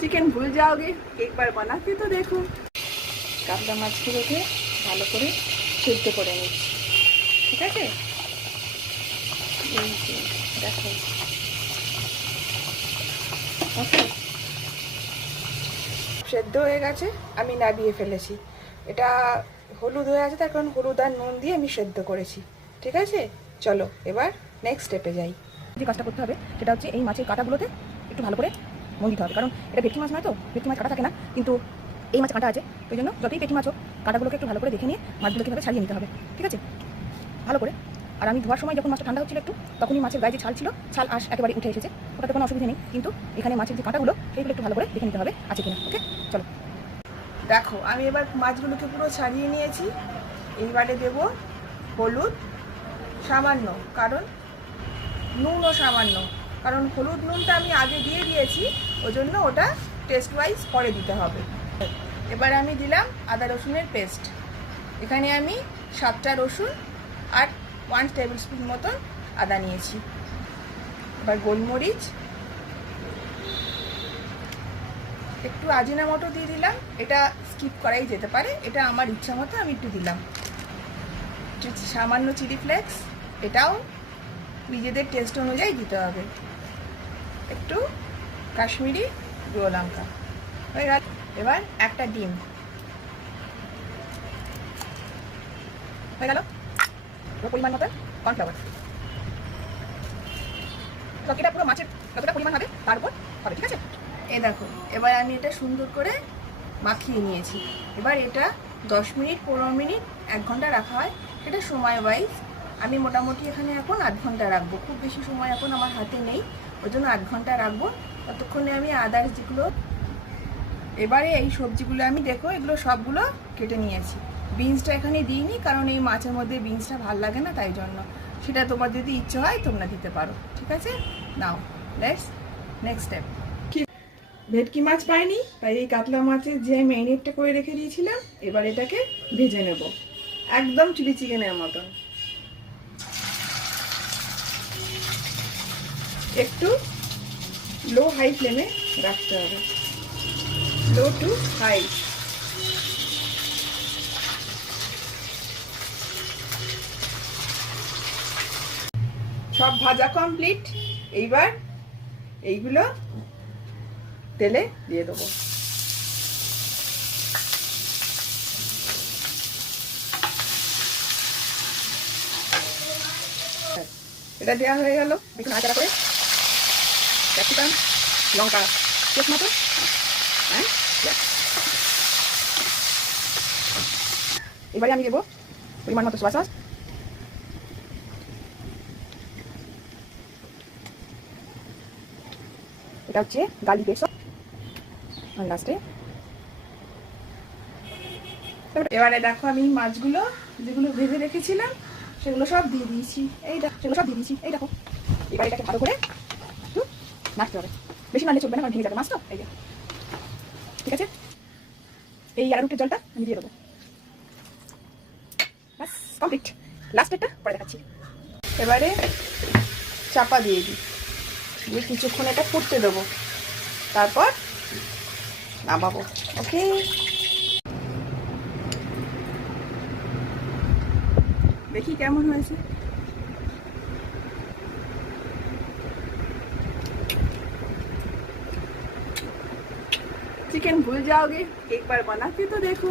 Chicken ভুল যাওগে একবার বানাতে তো দেখো। কাতলা মাছগুলোকে ভালো করে সেদ্ধ করে নিচ্ছি, ঠিক আছে? এই যে দেখো, ওকে, সেদ্ধ হয়ে গেছে, আমি নাবিয়ে ফেলেছি। এটা হলুদ হয়ে আছে, তার কারণ হলুদ আর নুন দিয়ে আমি সেদ্ধ করেছি, ঠিক আছে? চলো এবার নেক্সট স্টেপে যাই। যে কাজটা করতে হবে সেটা হচ্ছে এই মাছের কাঁটাগুলোতে একটু ভালো করে মন দিতে হবে, কারণ এটা ভেটকি মাছ নয় তো, ভেটকি মাছ কাঁটা থাকে না, কিন্তু এই মাছ কাঁটা আছে, ওই জন্য যতই ভেটকি মাছ হোক কাঁটাগুলোকে একটু ভালো করে দেখে নিয়ে মাছগুলোকে এভাবে ছাড়িয়ে নিতে হবে, ঠিক আছে? ভালো করে। আর আমি ধোয়ার সময় যখন মাছটা ঠান্ডা হচ্ছিল একটু, তখনই মাছের গায়ে যে ছাল ছিল, ছাল আঁশ একেবারে উঠে এসেছে, ওটাতে কোনো অসুবিধা নেই, কিন্তু এখানে মাছের যে কাঁটাগুলো সেইগুলো একটু ভালো করে দেখে নিতে হবে আছে কিনা, ওকে? চলো দেখো, আমি এবার মাছগুলোকে পুরো ছাড়িয়ে নিয়েছি। এইবারে দেব হলুদ সামান্য, কারণ নুনও সামান্য, কারণ হলুদ নুনটা আমি আগে দিয়ে দিয়েছি, ওই জন্য ওটা টেস্ট ওয়াইজ পরে দিতে হবে। এবার আমি দিলাম আদা রসুনের পেস্ট। এখানে আমি 7টা রসুন আর 1 টেবিল স্পুন মতন আদা নিয়েছি। এবার গোলমরিচ, একটু আজিনামোটো দিয়ে দিলাম, এটা স্কিপ করাই যেতে পারে, এটা আমার ইচ্ছা মতো আমি একটু দিলাম। সামান্য চিলি ফ্লেক্স, এটাও নিজেদের টেস্ট অনুযায়ী দিতে হবে। একটু কাশ্মীরি গুঁড়ো লঙ্কা হয়ে গেল। এবার একটা ডিম হয়ে গেল, পরিমাণ মতো কর্নফ্লাওয়ার। এটা পুরো মাছের যতটা পরিমাণ হবে তার উপর হবে, ঠিক আছে? এই দেখো, এবার আমি এটা সুন্দর করে মাখিয়ে নিয়েছি। এবার এটা 10 মিনিট, 15 মিনিট, 1 ঘন্টা রাখা হয়, এটা সময় ওয়াইজ। আমি মোটামুটি এখানে এখন 8 ঘন্টা রাখবো, খুব বেশি সময় এখন আমার হাতে নেই, ওই জন্য 8 ঘন্টা রাখবো। ততক্ষণে আমি আদার্স যেগুলো, এবারে এই সবজিগুলো আমি দেখো এগুলো সবগুলো কেটে নিয়েছি। বিনসটা এখানে দিইনি, কারণ এই মাছের মধ্যে বিনসটা ভাল লাগে না, তাই জন্য। সেটা তোমার যদি ইচ্ছে হয় তোমরা দিতে পারো, ঠিক আছে? Now let's next step. ভেটকি মাছ পাইনি, তাই এই কাতলা মাছের যে ম্যারিনেটটা করে রেখে দিয়েছিলাম, এবার এটাকে ভেজে নেব একদম চিলি চিকেনের মতন। একটু লো হাই ফ্লেমে রাখতে হবে, লো টু হাই। সব ভাজা কমপ্লিট। এইবার এইগুলো তেলে দিয়ে দেবো। এটা দেওয়া হয়ে গেল, একটু নাড়াচাড়া করে ক্যাপসিকাম, লঙ্কা টেস্ট মতো, এবারে আমি দেবো পরিমাণ মতো সোয়া সস, এটা হচ্ছে গার্লিক পেস্ট, আর লাস্টে। এবারে দেখো, আমি মাছগুলো যেগুলো ভেজে রেখেছিলাম সেগুলো সব দিয়ে দিয়েছি, এই দেখো সেগুলো সব দিয়ে দিয়েছি, এই দেখো। এবার এটাকে ভালো করে একটু নাড়তে হবে, বেশি নাড়লে চলবে না, কারণ ভেঙে যাবে মাছ তো, এই যে, ঠিক আছে? এই আড়াউটের জলটা আমি দিয়ে দেবো, বাস কমপ্লিট। লাস্টেরটা পরে দেখাচ্ছি। এবারে চাপা দিয়ে দিই, দিয়ে কিছুক্ষণ এটা ফুটতে দেবো, তারপর নামাবো, ওকে? দেখি কেমন হয়েছে। चिकन भूल जाओगे एक बार बना के तो देखो।